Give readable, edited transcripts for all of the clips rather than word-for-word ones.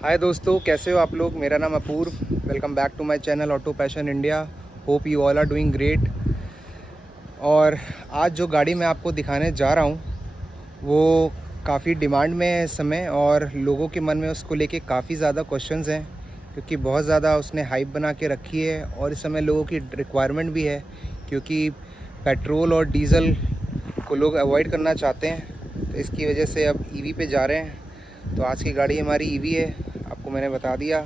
हाय दोस्तों, कैसे हो आप लोग। मेरा नाम Apurva. Welcome back to my channel auto passion India. Hope you all are doing great. और आज जो गाड़ी मैं आपको दिखाने जा रहा हूँ वो काफ़ी डिमांड में है इस समय, और लोगों के मन में उसको लेके काफ़ी ज़्यादा क्वेश्चंस हैं, क्योंकि बहुत ज़्यादा उसने हाइप बना के रखी है और इस समय लोगों की रिक्वायरमेंट भी है, क्योंकि पेट्रोल और डीज़ल को लोग अवॉइड करना चाहते हैं। तो इसकी वजह से अब ईवी पे जा रहे हैं। तो आज की गाड़ी हमारी ईवी है, आपको मैंने बता दिया।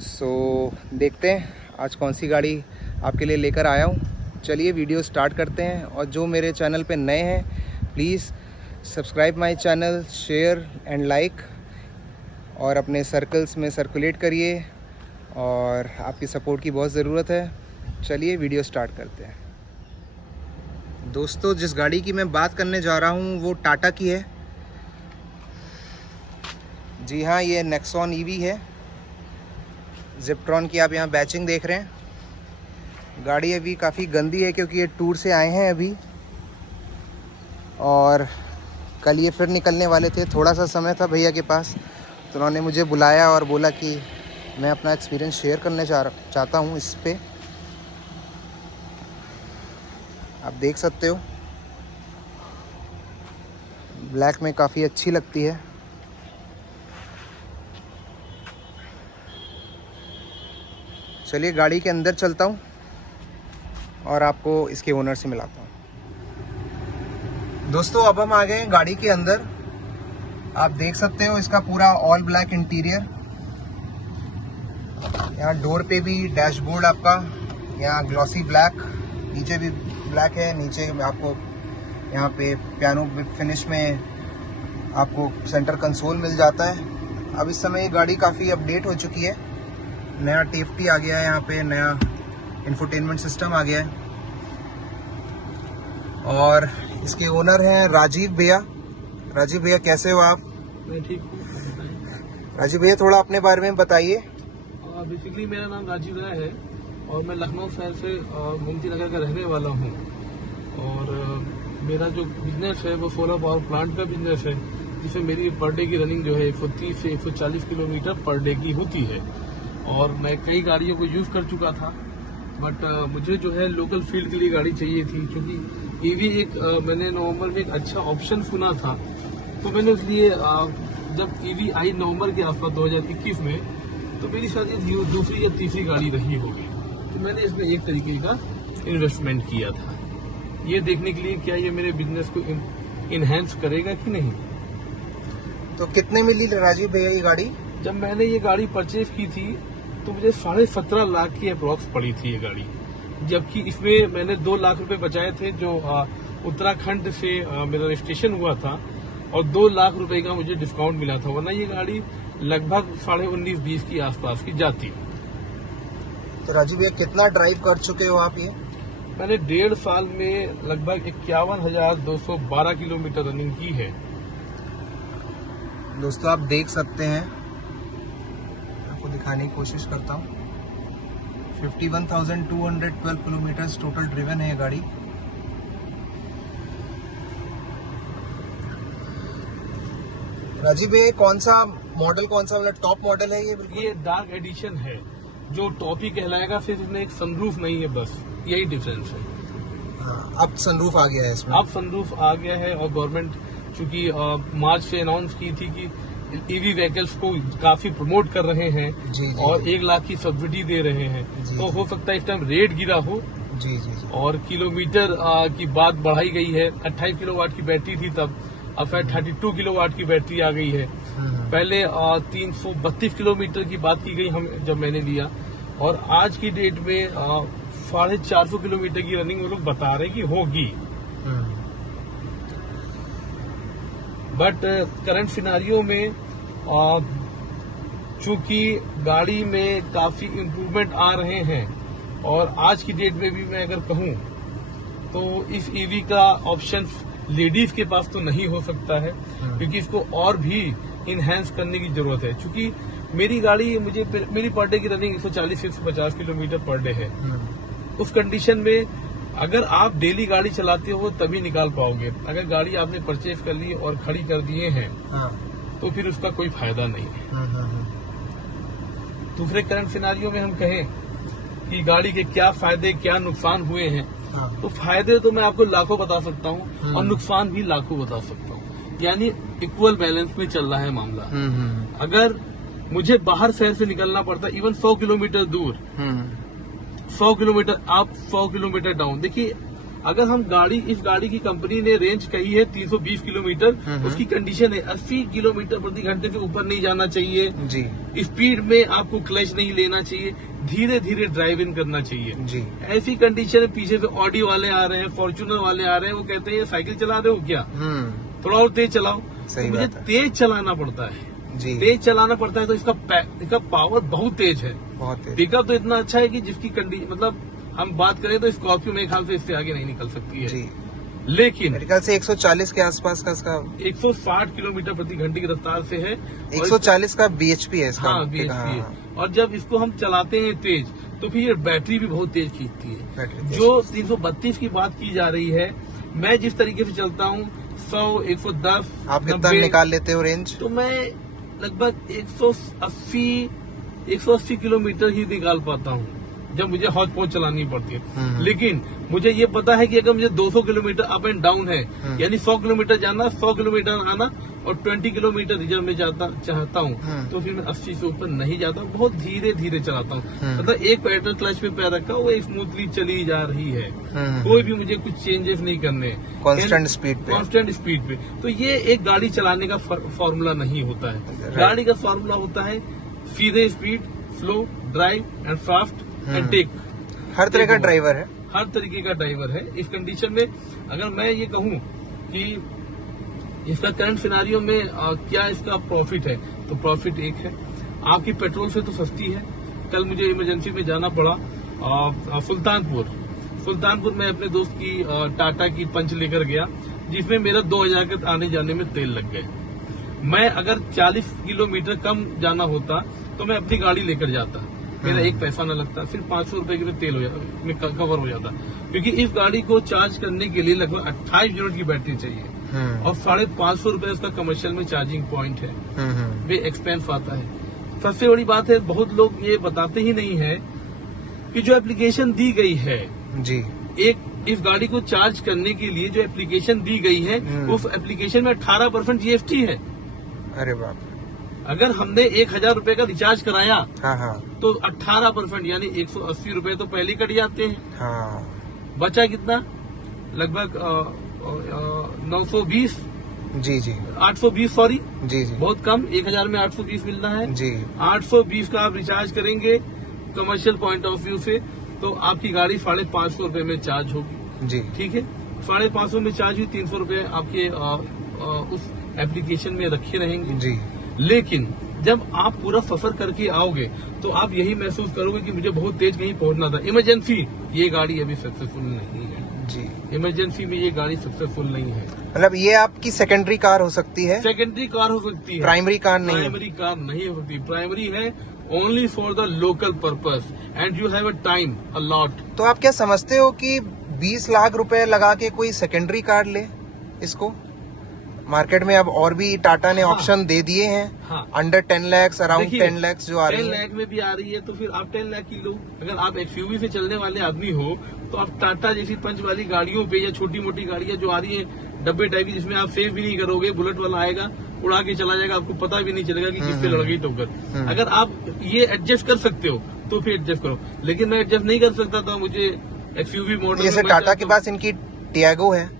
सो देखते हैं आज कौन सी गाड़ी आपके लिए लेकर आया हूँ। चलिए वीडियो स्टार्ट करते हैं। और जो मेरे चैनल पे नए हैं please subscribe my channel, share and like, और अपने सर्कल्स में सर्कुलेट करिए, और आपकी सपोर्ट की बहुत ज़रूरत है। चलिए वीडियो स्टार्ट करते हैं। दोस्तों, जिस गाड़ी की मैं बात करने जा रहा हूँ वो टाटा की है। जी हाँ, ये नेक्सॉन ईवी है। ज़िप्ट्रॉन की आप यहाँ बैचिंग देख रहे हैं। गाड़ी अभी काफ़ी गंदी है क्योंकि ये टूर से आए हैं अभी, और कल ये फिर निकलने वाले थे। थोड़ा सा समय था भैया के पास, तो उन्होंने मुझे बुलाया और बोला कि मैं अपना एक्सपीरियंस शेयर करने चाहता हूँ इस पे। आप देख सकते हो, ब्लैक में काफ़ी अच्छी लगती है। चलिए गाड़ी के अंदर चलता हूँ और आपको इसके ओनर से मिलाता हूँ। दोस्तों, अब हम आ गए हैं गाड़ी के अंदर। आप देख सकते हो इसका पूरा ऑल ब्लैक इंटीरियर। यहाँ डोर पे भी डैशबोर्ड आपका यहाँ ग्लॉसी ब्लैक, नीचे भी ब्लैक है। नीचे आपको यहाँ पे पियानो फिनिश में आपको सेंटर कंसोल मिल जाता है। अब इस समय ये गाड़ी काफ़ी अपडेट हो चुकी है। नया टेफ्टी आ गया है, यहाँ पे नया इंफोटेनमेंट सिस्टम आ गया है। और इसके ओनर हैं राजीव भैया। राजीव भैया, कैसे हो आप? मैं ठीक हूँ। राजीव भैया, थोड़ा अपने बारे में बताइए। बेसिकली मेरा नाम राजीव राय है और मैं लखनऊ शहर से गोमती नगर का रहने वाला हूँ। और मेरा जो बिजनेस है वो सोलर पावर प्लांट का बिजनेस है, जिसमें मेरी पर डे की रनिंग जो है 130 से 140 किलोमीटर पर डे की होती है। और मैं कई गाड़ियों को यूज कर चुका था, बट मुझे जो है लोकल फील्ड के लिए गाड़ी चाहिए थी, क्योंकि ईवी एक मैंने नवंबर में एक अच्छा ऑप्शन सुना था। तो मैंने इसलिए जब ईवी आई नवंबर के आसपास 2021 में, तो मेरी शायद ये दूसरी या तीसरी गाड़ी रही होगी। तो मैंने इसमें एक तरीके का इन्वेस्टमेंट किया था, ये देखने के लिए क्या ये मेरे बिजनेस को इनहेंस करेगा कि नहीं। तो कितने मिली राजीव भैया ये गाड़ी? जब मैंने ये गाड़ी परचेज की थी तो मुझे 17.5 लाख की अप्रोक्स पड़ी थी ये गाड़ी, जबकि इसमें मैंने 2 लाख रुपए बचाए थे जो उत्तराखंड से मेरा रजिस्ट्रेशन हुआ था, और 2 लाख रुपए का मुझे डिस्काउंट मिला था, वरना ये गाड़ी लगभग 19.5-20 की आसपास की जाती। तो राजीव भैया, कितना ड्राइव कर चुके हो आप ये? मैंने 1.5 साल में लगभग 51,212 किलोमीटर रनिंग की है। दोस्तों, आप देख सकते हैं, आपको दिखाने की कोशिश करता हूँ। 51,212 किलोमीटर टोटल ड्रिवन है ये गाड़ी। राजीव भैया, कौन सा मतलब टॉप मॉडल है ये? ये डार्क एडिशन है, जो टॉप ही कहलाएगा, फिर इसमें एक सनरूफ नहीं है, बस यही डिफरेंस है। अब सनरूफ आ गया है इसमें। अब सनरूफ आ गया है, और गवर्नमेंट चूंकि मार्च से अनाउंस की थी कि ईवी व्हीकल्स को काफी प्रमोट कर रहे हैं, जी, और 1 लाख की सब्सिडी दे रहे हैं, तो हो सकता है इस टाइम रेट गिरा हो। जी। और किलोमीटर की बात बढ़ाई गई है। 28 किलोवाट की बैटरी थी तब, अब शायद 32 किलोवाट की बैटरी आ गई है। पहले 332 किलोमीटर की बात की गई हम जब मैंने लिया, और आज की डेट में 450 किलोमीटर की रनिंग वो लोग बता रहे कि होगी। बट करंट सिनारियो में चूंकि गाड़ी में काफी इम्प्रूवमेंट आ रहे हैं, और आज की डेट में भी मैं अगर कहूं तो इस ईवी का ऑप्शन लेडीज के पास तो नहीं हो सकता है, क्योंकि इसको और भी इनहेंस करने की जरूरत है। चूंकि मेरी गाड़ी मेरी पर डे की रनिंग 140 से 150 किलोमीटर पर डे है। उस कंडीशन में अगर आप डेली गाड़ी चलाते हो तभी निकाल पाओगे। अगर गाड़ी आपने परचेज कर ली और खड़ी कर दिए हैं तो फिर उसका कोई फायदा नहीं है। दूसरे करंट सिनारियों में हम कहें कि गाड़ी के क्या फायदे क्या नुकसान हुए हैं, तो फायदे तो मैं आपको लाखों बता सकता हूँ और नुकसान भी लाखों बता सकता हूँ। यानी इक्वल बैलेंस में चल रहा है मामला। अगर मुझे बाहर शहर से निकलना पड़ता, इवन 100 किलोमीटर दूर, 100 किलोमीटर अप 100 किलोमीटर डाउन, देखिए अगर हम इस गाड़ी की कंपनी ने रेंज कही है 320 किलोमीटर, उसकी कंडीशन है 80 किलोमीटर प्रति घंटे से ऊपर नहीं जाना चाहिए जी। स्पीड में आपको क्लच नहीं लेना चाहिए, धीरे धीरे ड्राइव इन करना चाहिए जी। ऐसी कंडीशन है। पीछे से ऑडी वाले आ रहे हैं, फॉर्च्यूनर वाले आ रहे हैं, वो कहते हैं ये साइकिल चला रहे हो क्या, थोड़ा और तेज चलाओ। सही तो मुझे बात है। तेज चलाना पड़ता है जी। तेज चलाना पड़ता है, तो इसका पावर बहुत तेज है, बहुत तेज। पिकअप तो इतना अच्छा है कि जिसकी मतलब हम बात करें तो स्कॉर्पियो मेरे ख्याल से इससे आगे नहीं निकल सकती है जी। लेकिन मेरे ख्याल से 140 के आसपास का इसका 160 किलोमीटर प्रति घंटे की रफ्तार से है। 140 का BHP है इसका। हाँ, BHP है। और जब इसको हम चलाते हैं तेज तो फिर ये बैटरी भी बहुत तेज खींचती है। जो 332 की बात की जा रही है, मैं जिस तरीके से चलता हूँ 100, 110, आप कितना निकाल लेते हो रेंज? तो मैं लगभग 180 किलोमीटर ही निकाल पाता हूँ जब मुझे हौच पौच चलानी पड़ती है। लेकिन मुझे ये पता है कि अगर मुझे 200 किलोमीटर अप एंड डाउन है, यानी 100 किलोमीटर जाना 100 किलोमीटर आना और 20 किलोमीटर रिजर्व में चाहता हूँ, तो फिर मैं 80 से ऊपर नहीं जाता, बहुत धीरे धीरे चलाता हूँ। मतलब एक पैडल क्लच पे पैर रखा वो स्मूथली चली जा रही है, कोई भी मुझे कुछ चेंजेस नहीं करने, कांस्टेंट स्पीड पे। तो ये एक गाड़ी चलाने का फॉर्मूला नहीं होता है। गाड़ी का फॉर्मूला होता है सीधे speed, slow, drive and fast and take. हर तरह का ड्राइवर है, हर तरीके का ड्राइवर है। इस कंडीशन में अगर मैं ये कहूँ कि इसका करंट सिनारियो में क्या इसका प्रॉफिट है, तो प्रॉफिट एक है, आपकी पेट्रोल से तो सस्ती है। कल मुझे इमरजेंसी में जाना पड़ा सुल्तानपुर में अपने दोस्त की टाटा की पंच लेकर गया, जिसमें मेरा 2000 के आने जाने में तेल लग गए। मैं अगर 40 किलोमीटर कम जाना होता तो मैं अपनी गाड़ी लेकर जाता, मेरा एक पैसा न लगता, सिर्फ 500 रुपए के तेल में कवर हो जाता। क्योंकि इस गाड़ी को चार्ज करने के लिए लगभग 28 यूनिट की बैटरी चाहिए और 550 रुपए उसका कमर्शियल में चार्जिंग पॉइंट है, वे एक्सपेंस आता है। सबसे बड़ी बात है, बहुत लोग ये बताते ही नहीं है कि जो एप्लीकेशन दी गई है जी, एक इस गाड़ी को चार्ज करने के लिए जो एप्लीकेशन दी गई है, उस एप्लीकेशन में 18% GST है। अरे बाप। अगर हमने 1000 रुपए का रिचार्ज कराया, हाँ, तो 18% यानी 180 रुपए तो पहले कट जाते हैं। हाँ। बचा कितना, लगभग 920 जी 820 सॉरी जी बहुत कम, 1000 में 820 मिलना है जी। 820 का आप रिचार्ज करेंगे कमर्शियल पॉइंट ऑफ व्यू से, तो आपकी गाड़ी 550 रुपए में चार्ज होगी जी। ठीक है, 550 में चार्ज हुई, 300 रुपए आपके उस एप्लीकेशन में रखे रहेंगे जी। लेकिन जब आप पूरा सफर करके आओगे तो आप यही महसूस करोगे कि मुझे बहुत तेज कहीं पहुंचना था। इमरजेंसी ये गाड़ी अभी सक्सेसफुल नहीं है जी। इमरजेंसी में ये गाड़ी सक्सेसफुल नहीं है। मतलब ये आपकी सेकेंडरी कार हो सकती है, सेकेंडरी कार हो सकती है, प्राइमरी कार नहीं है। प्राइमरी कार नहीं हो सकती, प्राइमरी है only for the local purpose and you have a time allot. तो आप क्या समझते हो कि 20 लाख रुपए लगा के कोई सेकेंडरी कार ले इसको? मार्केट में अब और भी टाटा ने ऑप्शन दे दिए हैं, अंडर 10 लाख, अराउंड 10 लाख जो आ रही है। 10 लाख में भी आ रही है, तो फिर आप 10 लाख की लो। अगर आप एक्सयूवी से चलने वाले आदमी हो तो आप टाटा जैसी पंच वाली गाड़ियों पे या छोटी मोटी गाड़ियां जो आ रही है डब्बे टाइप की, जिसमें आप सेव भी नहीं करोगे, बुलेट वाला आएगा उड़ा के चला जाएगा, आपको पता भी नहीं चलेगा कि किस पे लड़ गई ठोकर। अगर आप ये एडजस्ट कर सकते हो तो फिर एडजस्ट करो, लेकिन मैं एडजस्ट नहीं कर सकता था, मुझे एक्सयूवी मॉडल। जैसे टाटा के पास इनकी टियागो है,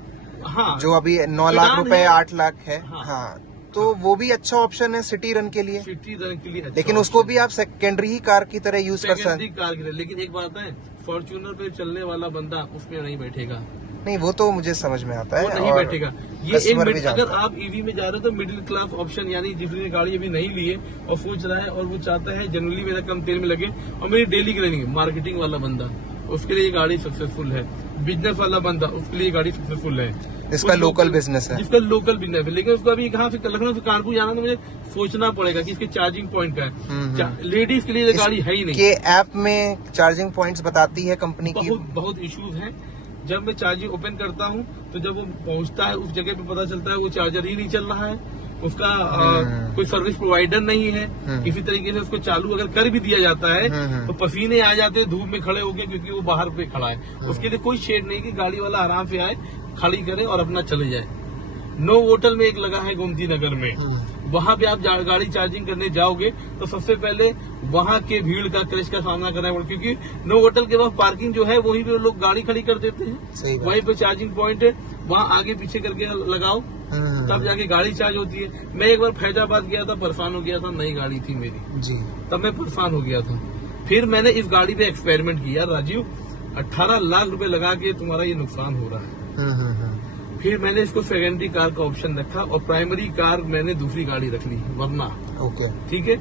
हाँ, जो अभी 9 लाख रुपए 8 लाख है। हाँ, तो वो भी अच्छा ऑप्शन है सिटी रन के लिए। सिटी रन के लिए अच्छा, लेकिन उसको भी आप सेकेंडरी ही कार की तरह यूज कर सकते हैं। कार के लिए। लेकिन एक बात है, फॉर्च्यूनर पे चलने वाला बंदा उसमें नहीं बैठेगा। नहीं, वो तो मुझे समझ में आता है, वो नहीं बैठेगा। ये एक अगर आप ईवी में जा रहे हो तो मिडिल क्लास ऑप्शन, यानी जिसने गाड़ी अभी नहीं ली है और सोच रहा है और वो चाहता है जनरली मेरा कम तेल में लगे और मेरी डेली की रनिंग, मार्केटिंग वाला बंदा, उसके लिए ये गाड़ी सक्सेसफुल है। बिजनेस वाला बंदा, उसके लिए गाड़ी सक्सेसफुल है। इसका लोकल बिजनेस है, जिसका लोकल बिजनेस है, लेकिन उसको अभी कहाँ से लखनऊ से कानपुर जाना तो मुझे सोचना पड़ेगा कि इसके चार्जिंग पॉइंट का है। लेडीज के लिए गाड़ी है ही नहीं। ये ऐप में चार्जिंग पॉइंट्स बताती है कंपनी की? बहुत इश्यूज हैं। जब मैं चार्जिंग ओपन करता हूँ तो जब वो पहुंचता है उस जगह पे पता चलता है वो चार्जर ही नहीं चल रहा है, उसका कोई सर्विस प्रोवाइडर नहीं है, किसी तरीके से उसको चालू अगर कर भी दिया जाता है तो पसीने आ जाते हैं धूप में खड़े होके, क्योंकि वो बाहर पे खड़ा है। उसके लिए कोई शेड नहीं कि गाड़ी वाला आराम से आए, खड़ी करे और अपना चले जाए। नो होटल में एक लगा है गोमती नगर में, वहां पे आप गाड़ी चार्जिंग करने जाओगे तो सबसे पहले वहां के भीड़ का क्रश का सामना करना पड़ेगा, क्योंकि नो होटल के पास पार्किंग जो है वहीं पे लोग गाड़ी खड़ी कर देते हैं, वहीं पे चार्जिंग पॉइंट है, वहां आगे पीछे करके लगाओ तब जाके गाड़ी चार्ज होती है। मैं एक बार फैजाबाद गया था, परेशान हो गया था, नई गाड़ी थी मेरी जी, तब मैं परेशान हो गया था। फिर मैंने इस गाड़ी पे एक्सपेरिमेंट किया, राजीव 18 लाख रुपए लगा के तुम्हारा ये नुकसान हो रहा है। फिर मैंने इसको सेकेंडरी कार का ऑप्शन रखा और प्राइमरी कार मैंने दूसरी गाड़ी रख ली, वरना ओके ठीक है।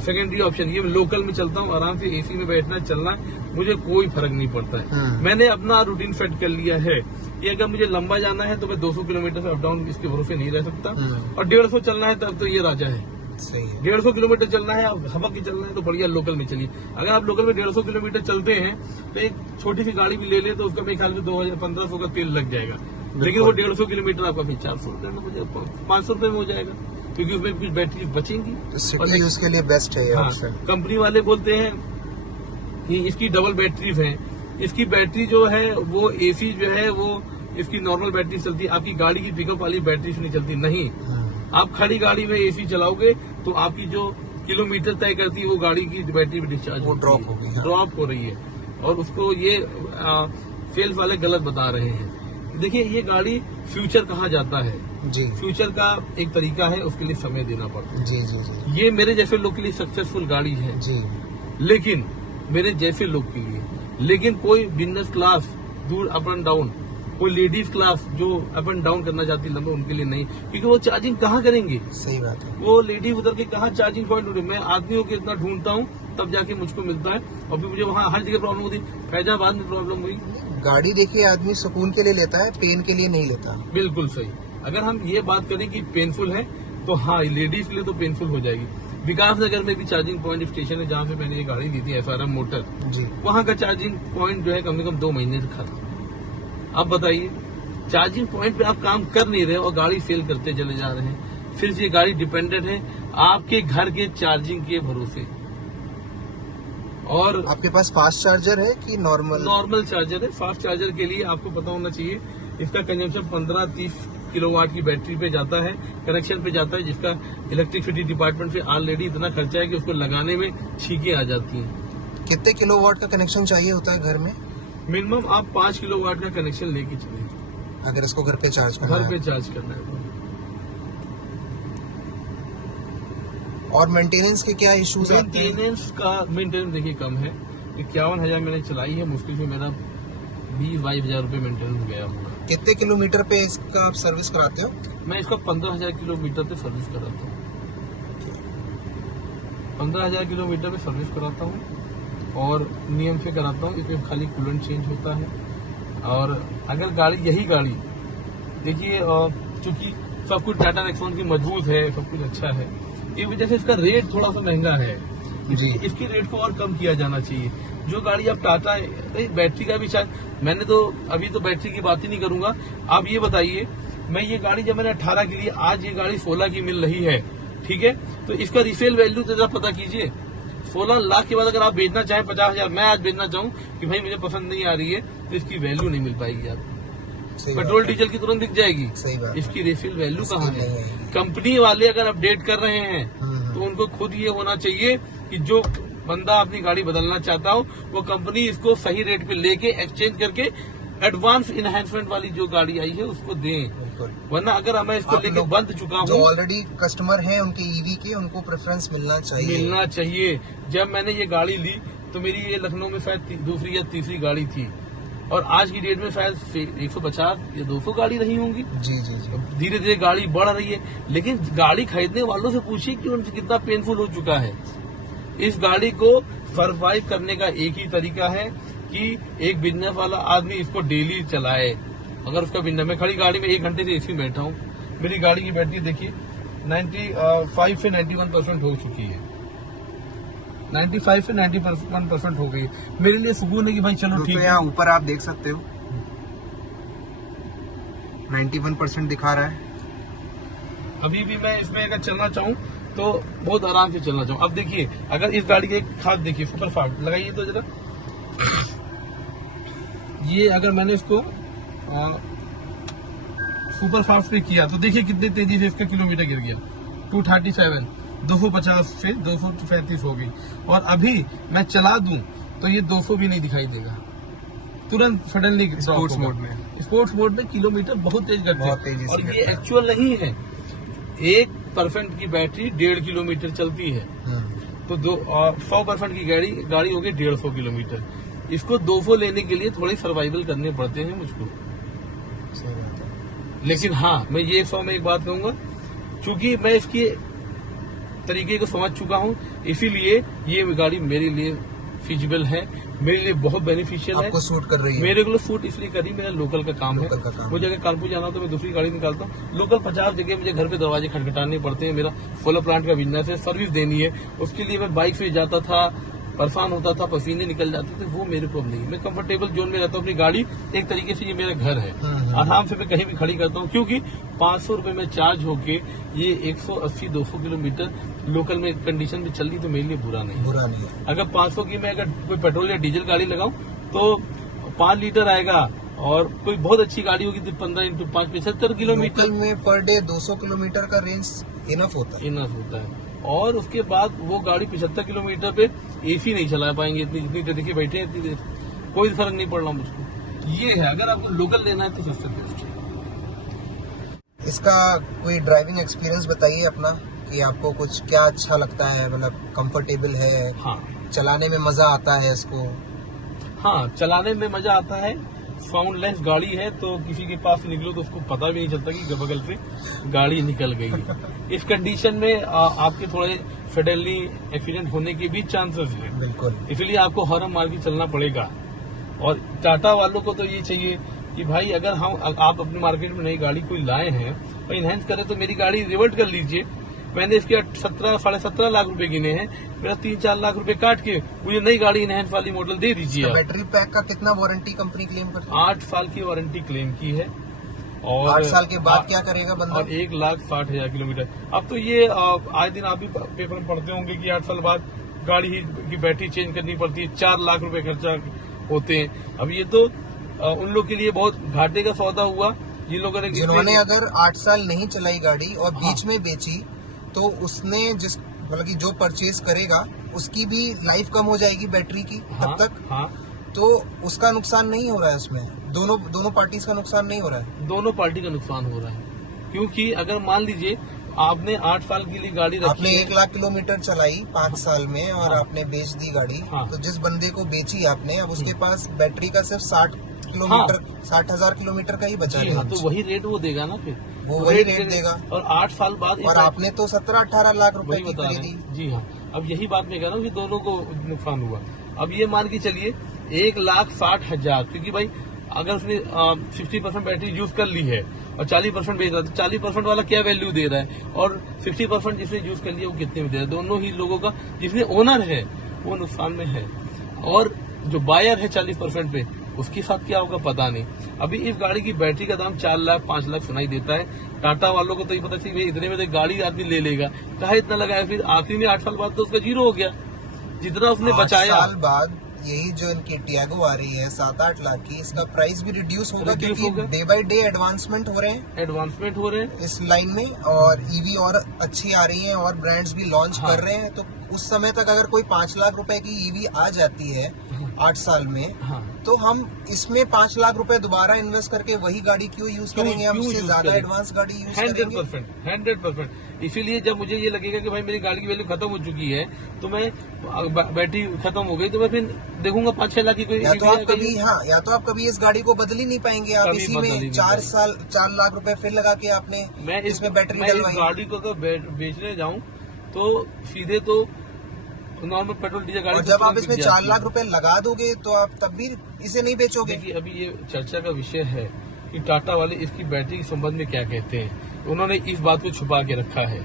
सेकेंडरी ऑप्शन ये लोकल में चलता हूँ, आराम से एसी में बैठना चलना, मुझे कोई फर्क नहीं पड़ता है। मैंने अपना रूटीन सेट कर लिया है कि अगर मुझे लंबा जाना है तो मैं 200 किलोमीटर से अप डाउन इसके भरोसे नहीं रह सकता, और 150 चलना है तब तो ये राजा है। सही है, 150 किलोमीटर चलना है, अब हवा की चलना है तो बढ़िया लोकल में चलिए। अगर आप लोकल में 150 किलोमीटर चलते हैं तो एक छोटी सी गाड़ी भी ले ले तो उसका मेरे ख्याल में 1500 का तेल लग जाएगा, लेकिन वो 150 किलोमीटर आपका फिर 400 रुपए में हो जाएगा, 500 रुपए में हो जाएगा, क्योंकि उसमें कुछ बैटरी बचेंगी। और उसके लिए बेस्ट है। कंपनी वाले बोलते हैं कि इसकी डबल बैटरीज है, इसकी बैटरी जो है वो एसी जो है वो इसकी नॉर्मल बैटरी चलती है, आपकी गाड़ी की पिकअप वाली बैटरी से नहीं चलती। नहीं, आप खड़ी गाड़ी में एसी चलाओगे तो आपकी जो किलोमीटर तय करती है वो गाड़ी की बैटरी में डिस्चार्ज ड्रॉप हो रही है, और उसको ये सेल्स वाले गलत बता रहे हैं। देखिए, ये गाड़ी फ्यूचर कहा जाता है जी, फ्यूचर का एक तरीका है, उसके लिए समय देना पड़ता है जी जी जी। ये मेरे जैसे लोग के लिए सक्सेसफुल गाड़ी है जी, लेकिन मेरे जैसे लोग के लिए, लेकिन कोई बिजनेस क्लास दूर अप एंड डाउन, कोई लेडीज क्लास जो अप एंड डाउन करना चाहती लंबे, उनके लिए नहीं, क्योंकि वो चार्जिंग कहाँ करेंगे। सही बात है, वो लेडीज उधर के कहाँ चार्जिंग पॉइंट ढूंढे। मैं आदमियों के इतना ढूंढता हूँ तब जाके मुझको मिलता है, और फिर मुझे वहाँ हर जगह प्रॉब्लम होती, फैजाबाद में प्रॉब्लम हुई। गाड़ी देखिए आदमी सुकून के लिए लेता है, पेन के लिए नहीं लेता। बिल्कुल सही। अगर हम ये बात करें कि पेनफुल है तो हाँ, लेडीज के लिए तो पेनफुल हो जाएगी। विकास नगर में भी चार्जिंग पॉइंट स्टेशन है, जहाँ पे मैंने ये गाड़ी दी थी FRM मोटर जी, वहाँ का चार्जिंग पॉइंट जो है कम से कम 2 महीने से खत्म। अब बताइए, चार्जिंग पॉइंट पे आप काम कर नहीं रहे और गाड़ी सेल करते चले जा रहे हैं। फिर ये गाड़ी डिपेंडेंट है आपके घर के चार्जिंग के भरोसे। और आपके पास फास्ट चार्जर है कि नॉर्मल चार्जर है? फास्ट चार्जर के लिए आपको पता होना चाहिए इसका कंजम्पशन 15-30 किलोवाट की बैटरी पे जाता है, कनेक्शन पे जाता है, जिसका इलेक्ट्रिसिटी डिपार्टमेंट से ऑलरेडी इतना खर्चा है कि उसको लगाने में छींकें आ जाती हैं। कितने किलोवाट का कनेक्शन चाहिए होता है घर में? मिनिमम आप 5 किलोवाट का कनेक्शन लेके चले, अगर इसको घर पे चार्ज करना है। और मेंटेनेंस के क्या इश्यूज आते हैं? मेंटेनेंस देखिए कम है, 51,000 मैंने चलाई है, मुश्किल से मेरा 20-22 हजार रुपये मेंटेनेंस गया होगा। कितने किलोमीटर पे इसका आप सर्विस कराते हो? मैं इसका 15,000 किलोमीटर पे सर्विस कराता हूँ, 15,000 किलोमीटर पे सर्विस कराता हूँ और नियम से कराता हूँ। इसमें खाली कूलेंट चेंज होता है, और अगर यही गाड़ी देखिए, चूंकि सब कुछ टाटा नेक्सॉन की मजबूत है, सब कुछ अच्छा है, इस वजह से इसका रेट थोड़ा सा महंगा है जी। इसकी रेट को और कम किया जाना चाहिए। जो गाड़ी आप टाटा, बैटरी का भी शायद, मैंने तो अभी तो बैटरी की बात ही नहीं करूंगा। आप ये बताइए, मैं ये गाड़ी जब मैंने 18 की ली, आज ये गाड़ी 16 की मिल रही है, ठीक है, तो इसका रिसेल वैल्यू तो जरा पता कीजिए। 16 लाख के बाद अगर आप बेचना चाहें 50,000, मैं आज बेचना चाहूँ कि भाई मुझे पसंद नहीं आ रही है, तो इसकी वैल्यू नहीं मिल पाएगी आपको। पेट्रोल डीजल की तुरंत दिख जाएगी, सही बात। इसकी रिसेल वैल्यू कहाँ है? कंपनी वाले अगर अपडेट कर रहे हैं तो उनको खुद ये होना चाहिए कि जो बंदा अपनी गाड़ी बदलना चाहता हो, वो कंपनी इसको सही रेट पे लेके एक्सचेंज करके एडवांस इनहेंसमेंट वाली जो गाड़ी आई है उसको दें। वरना अगर मैं इसको लेके बंद चुका हूँ, जो ऑलरेडी कस्टमर है उनके ईवी के, उनको प्रेफरेंस मिलना चाहिए। जब मैंने ये गाड़ी ली तो मेरी ये लखनऊ में शायद दूसरी या तीसरी गाड़ी थी, और आज की डेट में शायद 150 या 200 गाड़ी रही होंगी जी जी जी। धीरे धीरे गाड़ी बढ़ रही है, लेकिन गाड़ी खरीदने वालों से पूछिए कि उनसे कितना पेनफुल हो चुका है। इस गाड़ी को सर्वाइव करने का एक ही तरीका है कि एक बिजनेस वाला आदमी इसको डेली चलाए। अगर उसका बिजनेस, मैं खड़ी गाड़ी में 1 घंटे से इसी में बैठा हूँ, मेरी गाड़ी की बैटरी देखिए 95 से 91% हो चुकी है, 95 से 91% हो गई। मेरे लिए सुकून है कि भाई चलो ठीक है। यहाँ ऊपर आप देख सकते हो 91% दिखा रहा है। अभी भी मैं इसमें अगर चलना चाहूँ तो बहुत आराम से चलना चाहूँ। अब देखिए, अगर इस गाड़ी के खाद देखिए, सुपर फास्ट लगाइए तो जरा, ये अगर मैंने इसको सुपर फास्ट पे किया तो देखिए कितनी तेजी से इसका किलोमीटर गिर गया, 237, 250 से 235 हो गई। और अभी मैं चला दूं तो ये 200 भी नहीं दिखाई देगा, तुरंत सडनली स्पोर्ट्स मोड में। स्पोर्ट्स मोड में किलोमीटर बहुत तेज करते बहुत तेजी हैं। से और ये करता है। एक्चुअल नहीं है, 1% की बैटरी 1.5 किलोमीटर चलती है, तो 100% की गाड़ी होगी 150 किलोमीटर। इसको 200 लेने के लिए थोड़े सर्वाइवल करने पड़ते हैं मुझको। सही बात है। लेकिन हाँ, मैं ये 100 में एक बात कहूंगा, चूंकि मैं इसके तरीके को समझ चुका हूँ, इसीलिए ये गाड़ी मेरे लिए फिजिबल है, मेरे लिए बहुत बेनिफिशियल है। आपको सूट कर रही है? मेरे को सूट इसलिए करी, मेरा लोकल का काम लोकल का काम। है। मुझे अगर कानपुर जाना हो तो मैं दूसरी गाड़ी निकालता हूँ। लोकल 50 जगह मुझे घर पे दरवाजे खटखटाने पड़ते हैं। मेरा सोलर प्लांट का बिजनेस है, सर्विस देनी है, उसके लिए मैं बाइक से जाता था, परेशान होता था, पसीने निकल जाते थे, वो मेरे को अब नहीं। मैं कंफर्टेबल जोन में रहता हूँ। अपनी गाड़ी एक तरीके से ये मेरा घर है, आराम से मैं कहीं भी खड़ी करता हूँ, क्योंकि 500 रुपए में चार्ज होके ये 180-200 किलोमीटर लोकल में कंडीशन में चल रही तो मेरे लिए बुरा नहीं है। अगर 500 की मैं अगर कोई पेट्रोल या डीजल गाड़ी लगाऊं तो 5 लीटर आएगा, और कोई बहुत अच्छी गाड़ी होगी तो 15 × 5 75 किलोमीटर लोकल में पर डे 200 किलोमीटर का रेंज इनफ होता है। और उसके बाद वो गाड़ी 75 किलोमीटर पे एसी नहीं चला पाएंगे, इतनी देर देखिए बैठे हैं, इतनी देर कोई फर्क नहीं पड़ रहा मुझको। ये है, अगर आपको लोकल लेना है तो सबसे बेस्ट है। इसका कोई ड्राइविंग एक्सपीरियंस बताइए अपना, कि आपको कुछ क्या अच्छा लगता है, मतलब कंफर्टेबल है? हाँ, चलाने में मजा आता है इसको? हाँ, चलाने में मजा आता है। साउंडलेस गाड़ी है तो किसी के पास निकलो तो उसको पता भी नहीं चलता कि बगल से गाड़ी निकल गई है। इस कंडीशन में आपके थोड़े सडनली एक्सीडेंट होने के भी चांसेस हैं, बिल्कुल। इसलिए आपको हॉर्न मार के चलना पड़ेगा। और टाटा वालों को तो ये चाहिए कि भाई अगर आप अपनी मार्केट में नई गाड़ी कोई लाए हैं और इनहेंस करें तो मेरी गाड़ी रिवर्ट कर लीजिए। मैंने इसके 17-17.5 लाख रुपए गिने हैं, मेरा 3-4 लाख रुपए काट के मुझे नई गाड़ी इनहेंस वाली मॉडल दे दीजिए। बैटरी पैक का कितना वारंटी कंपनी क्लेम करती है? 8 साल की वारंटी क्लेम की है। और 8 साल के बाद क्या करेगा बंदा? और 1,60,000 किलोमीटर। अब तो ये आए दिन आप भी पेपर में पढ़ते होंगे कि 8 साल बाद गाड़ी की बैटरी चेंज करनी पड़ती है, 4 लाख रुपए खर्चा होते हैं। अब ये तो उन लोग के लिए बहुत घाटे का सौदा हुआ जिन लोगों ने, जिन्होंने अगर 8 साल नहीं चलाई गाड़ी और बीच में बेची, तो उसने मतलब कि जो परचेज करेगा उसकी भी लाइफ कम हो जाएगी बैटरी की तब तक। हाँ, तो उसका नुकसान नहीं हो रहा है उसमें? दोनों पार्टीज का नुकसान नहीं हो रहा है? दोनों पार्टी का नुकसान हो रहा है, क्योंकि अगर मान लीजिए आपने 8 साल के लिए गाड़ी रखी, आपने 1 लाख किलोमीटर चलाई 5 साल में और आपने बेच दी गाड़ी, तो जिस बंदे को बेची आपने, अब उसके पास बैटरी का सिर्फ 60 किलोमीटर 60,000 किलोमीटर का ही बचा है। तो वही रेट वो देगा ना, फिर वो वही रेट देगा। और 8 साल बाद, और आपने तो 17-18 लाख रुपए की खरीदी। जी हाँ, अब यही बात मैं कह रहा हूँ कि दोनों को नुकसान हुआ। अब ये मान के चलिए 1,60,000, क्योंकि भाई अगर उसने 60% बैटरी यूज कर ली है और 40% बेच रहा है, तो 40% वाला क्या वैल्यू दे रहा है, और 60% जिसने यूज कर लिया वो कितने में दे रहा है? दोनों ही लोगों का, जिसने ओनर है वो नुकसान में है, और जो बायर है 40% पे, उसके साथ क्या होगा पता नहीं। अभी इस गाड़ी की बैटरी का दाम 4 लाख 5 लाख सुनाई देता है। टाटा वालों को तो ये पता चली इतने में तो गाड़ी आदमी ले लेगा, कहा इतना लगाया, फिर आखिरी में 8 साल बाद तो उसका जीरो हो गया, जितना उसने बचाया। 8 साल बाद यही जो इनकी टियागो आ रही है 7-8 लाख की, इसका प्राइस भी रिड्यूस होगा, क्योंकि डे बाय डे एडवांसमेंट हो रहे हैं इस लाइन में, और ईवी और अच्छी आ रही है और ब्रांड्स भी लॉन्च कर रहे हैं। तो उस समय तक अगर कोई 5 लाख रुपए की ईवी आ जाती है 8 साल में, तो हम इसमें 5 लाख रुपए दोबारा इन्वेस्ट करके वही गाड़ी क्यों यूज करेंगे? हम इससे ज्यादा एडवांस गाड़ी यूज करेंगे। 100%। इसीलिए जब मुझे ये लगेगा कि भाई मेरी गाड़ी की वैल्यू खत्म हो चुकी है, तो मैं बैटरी खत्म हो गई, तो मैं फिर देखूंगा 5-6 लाख की कोई, या तो आप कभी इस गाड़ी को बदल ही नहीं पाएंगे। आप इसी में 4 लाख रुपए फिर लगा के आपने इसमें बैटरी डलवाई। गाड़ी को अगर बेचने जाऊँ तो सीधे तो नॉर्मल पेट्रोल डीजल गाड़ी, और जब आप इसमें 4 लाख रुपए लगा दोगे तो आप तब भी इसे नहीं बेचोगे। देखिए, अभी ये चर्चा का विषय है कि टाटा वाले इसकी बैटरी के संबंध में क्या कहते हैं। उन्होंने इस बात को छुपा के रखा है।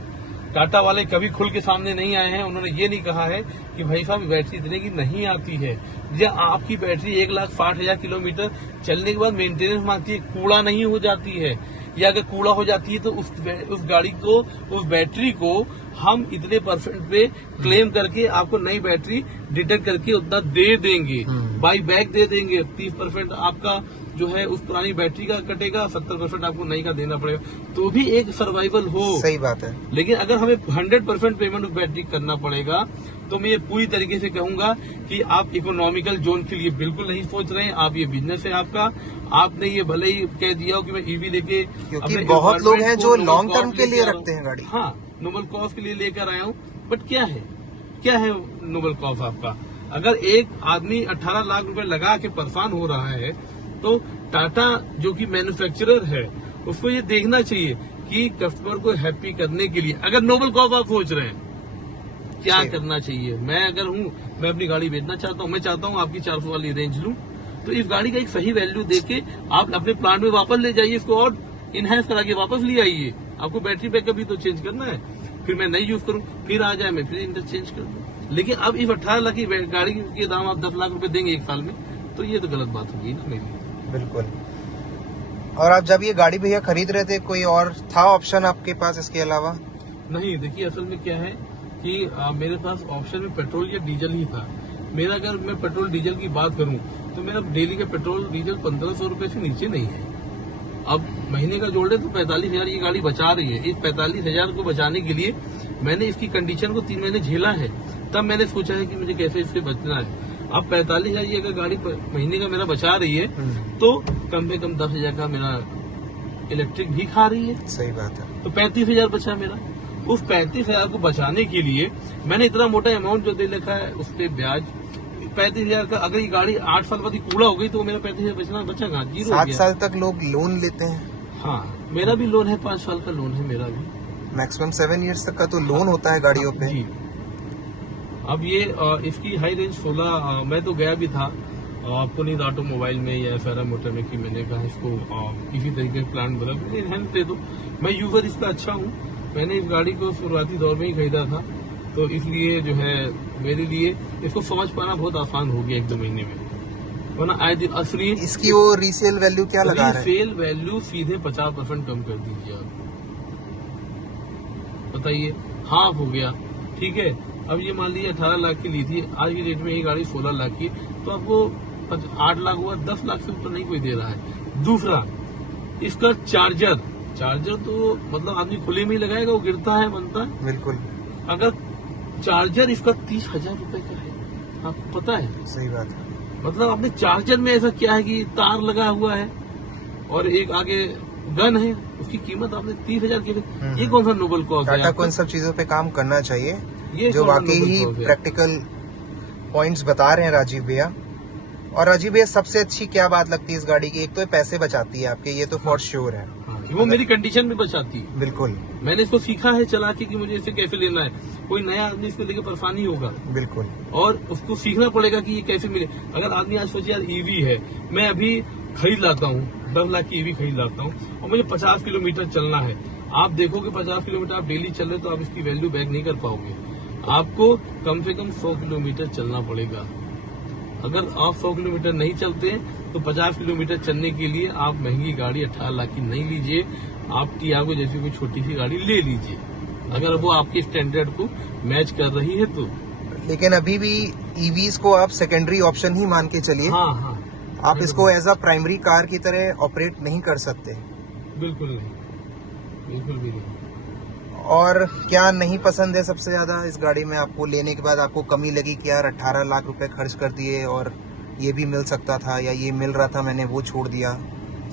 टाटा वाले कभी खुल के सामने नहीं आए हैं। उन्होंने ये नहीं कहा है कि भाई साहब बैटरी इतने की नहीं आती है, या आपकी बैटरी 1,60,000 किलोमीटर चलने के बाद मेंटेनेंस मांगती है, कूड़ा नहीं हो जाती है। या अगर कूड़ा हो जाती है तो उस गाड़ी को, उस बैटरी को हम इतने % पे क्लेम करके आपको नई बैटरी डिटेक्ट करके उतना दे देंगे, बाई बैक दे देंगे। 30% आपका जो है उस पुरानी बैटरी का कटेगा, 70% आपको नई का देना पड़ेगा, तो भी एक सर्वाइवल हो। सही बात है। लेकिन अगर हमें 100% पेमेंट उस बैटरी करना पड़ेगा तो मैं ये पूरी तरीके से कहूंगा कि आप इकोनॉमिकल जोन के लिए बिल्कुल नहीं सोच रहे हैं। आप, ये बिजनेस है आपका, आपने ये भले ही कह दिया हो कि मैं ईवी लेके, क्योंकि बहुत लोग हैं जो लॉन्ग टर्म के लिए रखते हैं गाड़ी। हाँ, नोबल कॉज के लिए लेकर आया हूँ, बट क्या है नोबल कॉज आपका? अगर एक आदमी 18 लाख रुपए लगा के परेशान हो रहा है तो टाटा जो कि मैन्युफैक्चरर है उसको ये देखना चाहिए कि कस्टमर को हैप्पी करने के लिए अगर नोबल कॉज आप सोच रहे हैं क्या करना चाहिए। मैं अगर हूँ, मैं अपनी गाड़ी बेचना चाहता हूँ, मैं चाहता हूँ आपकी 400 वाली रेंज लूं, तो इस गाड़ी का एक सही वैल्यू देके आप अपने प्लांट में वापस ले जाइए, इसको और इनहेंस करा के वापस ले आइए। आपको बैटरी बैकअप भी तो चेंज करना है, फिर मैं नहीं यूज करूँ, फिर आ जाए मैं फिर इंटरचेंज कर दूं। लेकिन अब इस 18 लाख की गाड़ी के दाम आप 10 लाख रुपए देंगे एक साल में, तो ये तो गलत बात होगी ना मेरे लिए। बिल्कुल। और आप जब ये गाड़ी भैया खरीद रहे थे, कोई और था ऑप्शन आपके पास इसके अलावा? नहीं, देखिए असल में क्या है कि मेरे पास ऑप्शन में पेट्रोल या डीजल ही था। मेरा अगर मैं पेट्रोल डीजल की बात करूं तो मेरा डेली का पेट्रोल डीजल 1500 रुपए से नीचे नहीं है। अब महीने का जोड़ ले तो 45,000 ये गाड़ी बचा रही है। इस 45,000 को बचाने के लिए मैंने इसकी कंडीशन को 3 महीने झेला है, तब मैंने सोचा है कि मुझे कैसे इससे बचना है। अब 45,000 ये अगर गाड़ी महीने का मेरा बचा रही है तो कम से कम 10,000 का मेरा इलेक्ट्रिक भी खा रही है। सही बात है। तो 35,000 बचा मेरा। उस 35,000 को बचाने के लिए मैंने इतना मोटा अमाउंट जो दे रखा है उस पे ब्याज 35,000 का। अगर ये गाड़ी 8 साल बाद कूड़ा हो गई तो मेरा 35,000 बचा कहाँ? 7 साल तक लोग लोन लेते हैं। हाँ, मेरा भी लोन है, 5 साल का लोन है मेरा भी। मैक्सिमम 7 इयर्स तक का तो लोन होता है गाड़ियों पे। जी। अब ये इसकी हाई रेंज 16 मैं तो गया भी था पुनीत ऑटोमोबाइल में या फेरा मोटर में कि मैंने कहा इसको किसी तरीके से प्लान बना इनहेंस दे दो। मैं यूजर इसका अच्छा हूँ, मैंने इस गाड़ी को शुरुआती दौर में ही खरीदा था, तो इसलिए जो है मेरे लिए इसको समझ पाना बहुत आसान हो गया 1-2 महीने में। वरना आए दिन असली इसकी वो रीसेल वैल्यू क्या लगा रहे हैं? रीसेल वैल्यू सीधे 50% कम कर दीजिए आप, बताइए, हाफ हो गया। ठीक है, अब ये मान लीजिए 18 लाख की ली थी, आज की डेट में ये गाड़ी 16 लाख की, तो आपको 8 लाख हुआ, 10 लाख से ऊपर नहीं कोई दे रहा है। दूसरा, इसका चार्जर तो मतलब आदमी खुले में ही लगाएगा, वो गिरता है, बनता है। बिल्कुल। अगर चार्जर इसका 30,000 रुपए का है, आपको पता है? सही बात है। मतलब आपने चार्जर में ऐसा क्या है कि तार लगा हुआ है और एक आगे गन है, उसकी कीमत आपने 30,000 की। ये कौन सा नोबल कॉज है? टाटा को इन सब चीजों पे काम करना चाहिए, ये जो वाकई ही प्रैक्टिकल पॉइंट्स बता रहे हैं राजीव भैया। और राजीव भैया, सबसे अच्छी क्या बात लगती है इस गाड़ी की? एक तो ये पैसे बचाती है आपके, ये तो फॉर श्योर है। वो मेरी कंडीशन भी बचाती है। बिल्कुल। मैंने इसको सीखा है चला के कि मुझे इसे कैसे लेना है। कोई नया आदमी इसको लेके परेशानी होगा। बिल्कुल। और उसको सीखना पड़ेगा कि ये कैसे मिले। अगर आदमी आज सोचे यार ईवी है, मैं अभी खरीद लाता हूँ, 10 लाख की ईवी खरीद लाता हूँ और मुझे 50 किलोमीटर चलना है। आप देखोगे 50 किलोमीटर आप डेली चल रहे तो आप इसकी वैल्यू बैक नहीं कर पाओगे। आपको कम से कम 100 किलोमीटर चलना पड़ेगा। अगर आप 100 किलोमीटर नहीं चलते तो 50 किलोमीटर चलने के लिए आप महंगी गाड़ी 18 लाख की नहीं लीजिए, आप टियागो जैसी कोई छोटी सी गाड़ी ले लीजिए, अगर वो आपके स्टैंडर्ड को मैच कर रही है तो। लेकिन अभी भी ईवीज को आप सेकेंडरी ऑप्शन ही मान के चलिए। हाँ। आप इसको एज अ प्राइमरी कार की तरह ऑपरेट नहीं कर सकते। बिल्कुल नहीं, बिल्कुल भी नहीं। और क्या नहीं पसंद है सबसे ज्यादा इस गाड़ी में? आपको लेने के बाद आपको कमी लगी कि यार 18 लाख रुपए खर्च कर दिए और ये भी मिल सकता था, या ये मिल रहा था मैंने वो छोड़ दिया,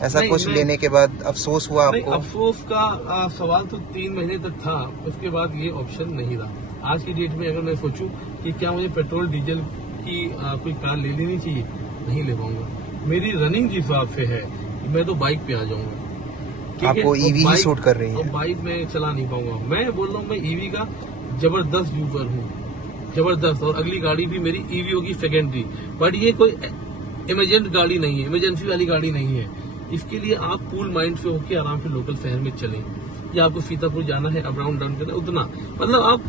ऐसा कुछ लेने के बाद अफसोस हुआ आपको? अफसोस का सवाल तो 3 महीने तक था, उसके बाद ये ऑप्शन नहीं रहा। आज की डेट में अगर मैं सोचूं कि क्या मुझे पेट्रोल डीजल की कोई कार ले लेनी चाहिए, नहीं ले पाऊंगा। मेरी रनिंग जिस हिसाब से है मैं तो बाइक पे आ जाऊंगा। आपको ईवी ही सूट कर रही है? बाइक में चला नहीं पाऊंगा। मैं बोल रहा हूँ मैं ईवी का जबरदस्त यूजर हूँ, जबरदस्त। और अगली गाड़ी भी मेरी ईवी होगी सेकेंडरी, बट ये कोई इमरजेंट गाड़ी नहीं है, इमरजेंसी वाली गाड़ी नहीं है। इसके लिए आप कूल माइंड से होकर आराम से लोकल शहर में चलें, या आपको सीतापुर जाना है अप डाउन करना उतना, मतलब आप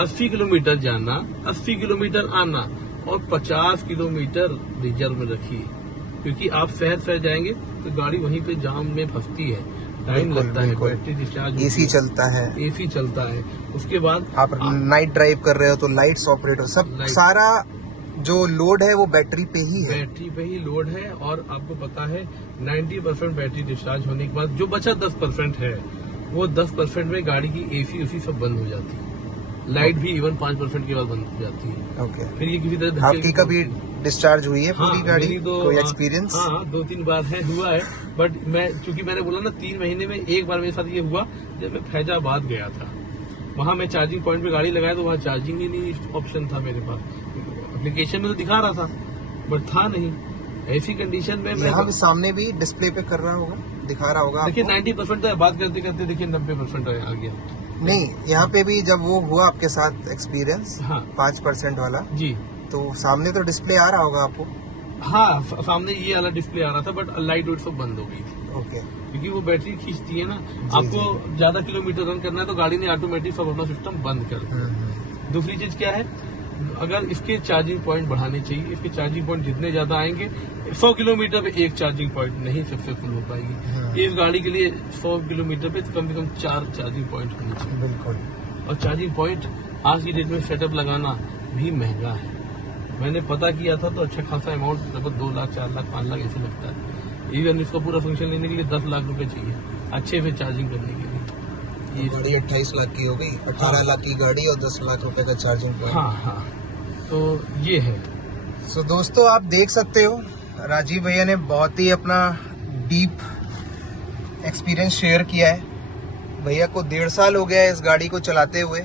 80 किलोमीटर जाना, 80 किलोमीटर आना और 50 किलोमीटर रिजर्व में रखिए, क्योंकि आप शहर जाएंगे तो गाड़ी वहीं पे जाम में फंसती है। टाइम लगता है, बैटरी डिस्चार्ज, एसी चलता है, एसी चलता है। उसके बाद आप नाइट ड्राइव कर रहे हो तो लाइट्स ऑपरेट हो, सब सारा जो लोड है वो बैटरी पे ही है, बैटरी पे ही लोड है। और आपको पता है 90% बैटरी डिस्चार्ज होने के बाद जो बचा 10% है, वो 10% में गाड़ी की एसी उसी सब बंद हो जाती है, लाइट भी इवन 5% के बाद बंद हो जाती है। ओके। फिर ये किसी तरह आपकी कभी डिस्चार्ज हुई है पूरी गाड़ी? तो कोई एक्सपीरियंस? हाँ, 2-3 बार हुआ है। बट मैं, चूंकि मैंने बोला ना 3 महीने में एक बार मेरे साथ ये हुआ, जब मैं फैजाबाद गया था। वहां मैं चार्जिंग पॉइंट पे गाड़ी लगाया तो वहाँ चार्जिंग ही नहीं ऑप्शन था मेरे पास। एप्लीकेशन में तो दिखा रहा था बट था नहीं। ऐसी कंडीशन में यहाँ भी सामने भी डिस्प्ले पे कर रहा होगा, दिखा रहा होगा। देखिए 90% तो बात करते करते देखिए 90% आ गया। नहीं, यहाँ पे भी जब वो हुआ आपके साथ एक्सपीरियंस, हाँ 5% वाला जी, तो सामने तो डिस्प्ले आ रहा होगा आपको। हाँ सामने ये वाला डिस्प्ले आ रहा था बट लाइट वाइट सब बंद हो गई थी। ओके। क्योंकि वो बैटरी खींचती है ना, आपको ज्यादा किलोमीटर रन करना है तो गाड़ी ने ऑटोमेटिक सब अपना सिस्टम बंद कर दिया। दूसरी चीज क्या है, अगर इसके चार्जिंग पॉइंट बढ़ाने चाहिए। इसके चार्जिंग पॉइंट जितने ज्यादा आएंगे, 100 किलोमीटर पे एक चार्जिंग पॉइंट नहीं सक्सेसफुल हो पाएगी। इस गाड़ी के लिए 100 किलोमीटर पे कम से कम 4 चार्जिंग पॉइंट होने चाहिए। बिल्कुल। और चार्जिंग पॉइंट आज की डेट में सेटअप लगाना भी महंगा है। मैंने पता किया था तो अच्छा खासा अमाउंट, लगभग 2 लाख 4 लाख 5 लाख ऐसे लगता है। इवन इसका पूरा फंक्शन लेने के लिए 10 लाख रुपए चाहिए अच्छे से चार्जिंग करने के लिए। ये गाड़ी 28 लाख की हो गई, 18 लाख की गाड़ी और 10 लाख रुपए का चार्जिंग पॉइंट। हाँ, तो ये है। सो दोस्तों आप देख सकते हो राजीव भैया ने बहुत ही अपना डीप एक्सपीरियंस शेयर किया है। भैया को 1.5 साल हो गया है इस गाड़ी को चलाते हुए,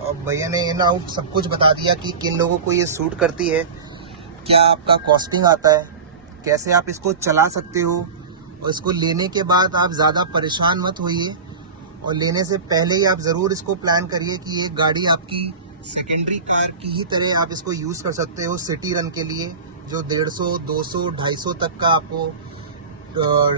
और भैया ने इन आउट सब कुछ बता दिया कि किन लोगों को ये सूट करती है, क्या आपका कॉस्टिंग आता है, कैसे आप इसको चला सकते हो, और इसको लेने के बाद आप ज़्यादा परेशान मत होइए, और लेने से पहले ही आप ज़रूर इसको प्लान करिए कि ये गाड़ी आपकी सेकेंडरी कार की ही तरह आप इसको यूज़ कर सकते हो सिटी रन के लिए, जो 150, 200, 250 तक का आपको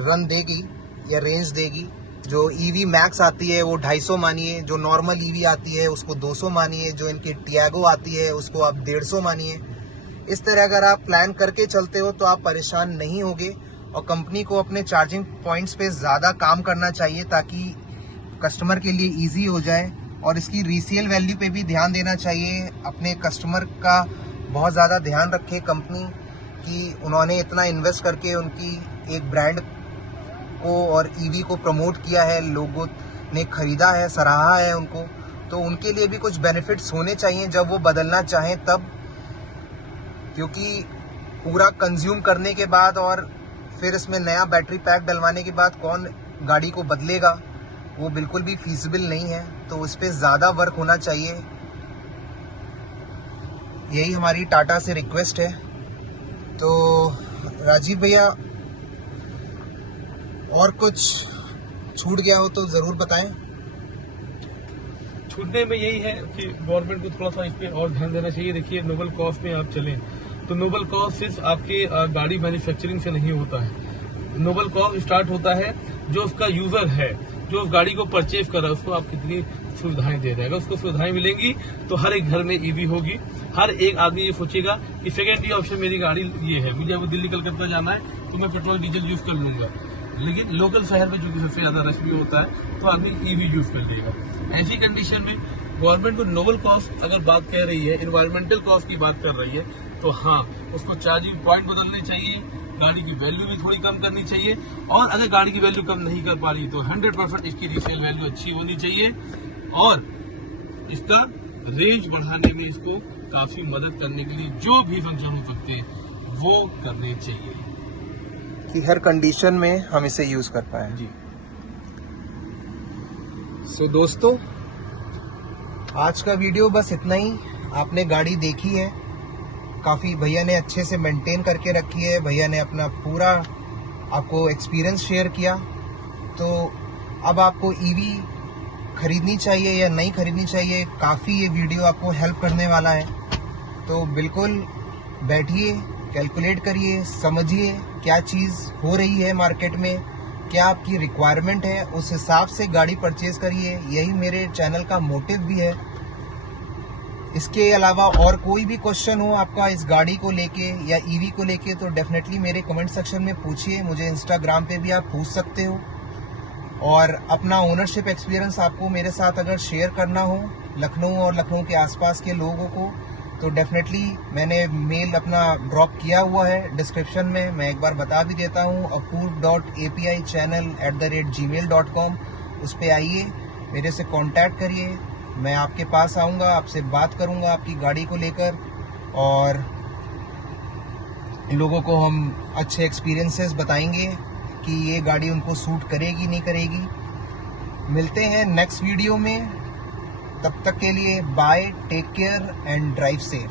रन देगी या रेंज देगी। जो EV मैक्स आती है वो 250 मानिए, जो नॉर्मल EV आती है उसको 200 मानिए, जो इनकी टियागो आती है उसको आप 150 मानिए। इस तरह अगर आप प्लान करके चलते हो तो आप परेशान नहीं होगे, और कंपनी को अपने चार्जिंग पॉइंट्स पे ज़्यादा काम करना चाहिए ताकि कस्टमर के लिए ईजी हो जाए, और इसकी रीसेल वैल्यू पे भी ध्यान देना चाहिए। अपने कस्टमर का बहुत ज़्यादा ध्यान रखे कंपनी कि उन्होंने इतना इन्वेस्ट करके उनकी एक ब्रांड को और EV को प्रमोट किया है, लोगों ने खरीदा है, सराहा है उनको, तो उनके लिए भी कुछ बेनिफिट्स होने चाहिए जब वो बदलना चाहें तब। क्योंकि पूरा कंज्यूम करने के बाद और फिर इसमें नया बैटरी पैक डलवाने के बाद कौन गाड़ी को बदलेगा, वो बिल्कुल भी फीसिबल नहीं है। तो उस पर ज़्यादा वर्क होना चाहिए, यही हमारी टाटा से रिक्वेस्ट है। तो राजीव भैया और कुछ छूट गया हो तो ज़रूर बताएं। छूटने में यही है कि गवर्नमेंट को थोड़ा सा इस पे और ध्यान देना चाहिए। देखिए नोबल कॉस्ट में आप चलें तो नोबल कॉस्ट सिर्फ आपके गाड़ी मैन्युफैक्चरिंग से नहीं होता है। नोबल कॉस्ट स्टार्ट होता है जो उसका यूजर है, जो उस गाड़ी को परचेज कर रहा है, उसको आप कितनी सुविधाएं दे रहे हैं। अगर उसको सुविधाएं मिलेंगी तो हर एक घर में EV होगी। हर एक आदमी ये सोचेगा कि सेकेंडरी ऑप्शन मेरी गाड़ी ये है, मुझे अब दिल्ली कलकत्ता जाना है तो मैं पेट्रोल डीजल यूज कर लूंगा। लेकिन लोकल शहर में जो कि सबसे ज्यादा रश भी होता है तो आदमी EV यूज कर लेगा। ऐसी कंडीशन में गवर्नमेंट को नोबल कॉस्ट अगर बात कह रही है, एनवायरमेंटल कॉस्ट की बात कर रही है, तो हाँ उसको चार्जिंग पॉइंट बदलने चाहिए, गाड़ी की वैल्यू भी थोड़ी कम करनी चाहिए, और अगर गाड़ी की वैल्यू कम नहीं कर पा रही तो 100% इसकी रीसेल वैल्यू अच्छी होनी चाहिए, और इसका रेंज बढ़ाने में इसको काफी मदद करने के लिए जो भी फंक्शन हो सकते हैं वो करने चाहिए कि हर कंडीशन में हम इसे यूज कर पाए जी। सो दोस्तों आज का वीडियो बस इतना ही। आपने गाड़ी देखी है, काफ़ी भैया ने अच्छे से मेंटेन करके रखी है, भैया ने अपना पूरा आपको एक्सपीरियंस शेयर किया। तो अब आपको EV खरीदनी चाहिए या नहीं खरीदनी चाहिए, काफ़ी ये वीडियो आपको हेल्प करने वाला है। तो बिल्कुल बैठिए, कैलकुलेट करिए, समझिए क्या चीज़ हो रही है मार्केट में, क्या आपकी रिक्वायरमेंट है, उस हिसाब से गाड़ी परचेज करिए। यही मेरे चैनल का मोटिव भी है। इसके अलावा और कोई भी क्वेश्चन हो आपका इस गाड़ी को लेके या EV को लेके तो डेफिनेटली मेरे कमेंट सेक्शन में पूछिए। मुझे इंस्टाग्राम पे भी आप पूछ सकते हो। और अपना ओनरशिप एक्सपीरियंस आपको मेरे साथ अगर शेयर करना हो लखनऊ और लखनऊ के आसपास के लोगों को, तो डेफिनेटली मैंने मेल अपना ड्रॉप किया हुआ है डिस्क्रिप्शन में। मैं एक बार बता भी देता हूँ, apoorv.apichannel@gmail.com। उस पर आइए, मेरे से कांटेक्ट करिए, मैं आपके पास आऊँगा, आपसे बात करूँगा आपकी गाड़ी को लेकर, और लोगों को हम अच्छे एक्सपीरियंसेस बताएंगे कि ये गाड़ी उनको सूट करेगी नहीं करेगी। मिलते हैं नेक्स्ट वीडियो में, तब तक के लिए bye, take care and drive safe.